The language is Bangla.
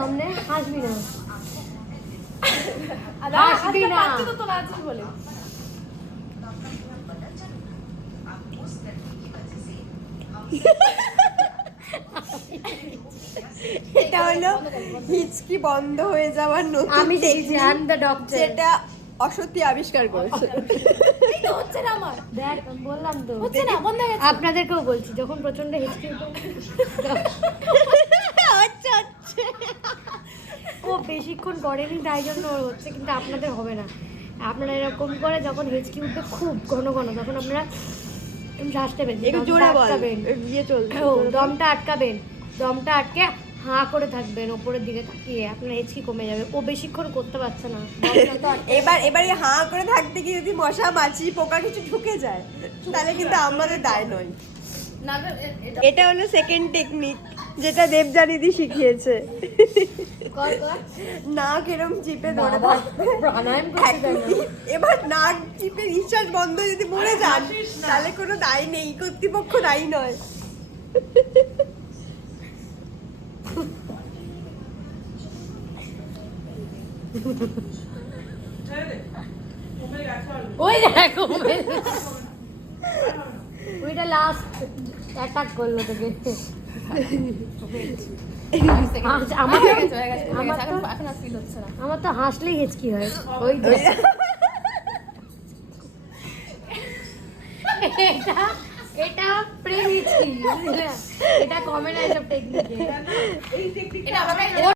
সামনে হাসবি না। হাসবি না। তো তোরা আছিস বলে। এটা হলো হিচকি বন্ধ হয়ে যাওয়ার নতুন আমি শিখেছি আই এম দ্য ডক্টর যেটা অসত্যি আবিষ্কার করেছে। হচ্ছে না আমার। দেখ বললাম তো। হচ্ছে না বন্ধ হয়ে গেছে। আপনাদেরকেও বলছি যখন প্রচণ্ড হিচকি ও বেশিক্ষণ করেনি তাই জন্য ওর হচ্ছে কিন্তু আপনাদের হবে না। আপনারা এরকম করে যখন হেঁচকি উঠবে খুব ঘন ঘন তখন আপনারা শ্বাস নেবেন আটকাবেন। ও দমটা আটকাবেন দমটা আটকে হাঁ করে থাকবেন ওপরের দিকে তাকিয়ে আপনার হেঁচকি কমে যাবে। ও বেশিক্ষণ করতে পারছে না। এবার এবারে হাঁ করে থাকতে গিয়ে যদি মশা মাছি পোকা কিছু ঢুকে যায় তাহলে কিন্তু আমাদের দায় নয়। এটা হলো সেকেন্ড টেকনিক যেটা দেবজানিদি শিখিয়েছে। নাক এরম চিপে ধরে। এবার নাক চিপে নিঃশ্বাস বন্ধ যদি মরে যান তাহলে কোনো দায় নেই কর্তৃপক্ষ দায়ী নয়। ওই দেখো ওইটা লাস্ট অ্যাটাক করল তোকে। আমার তো- হাসলেই হেঁচকি হয়। ওই এটা প্রেম এটা কমে না এসব টেকনিকে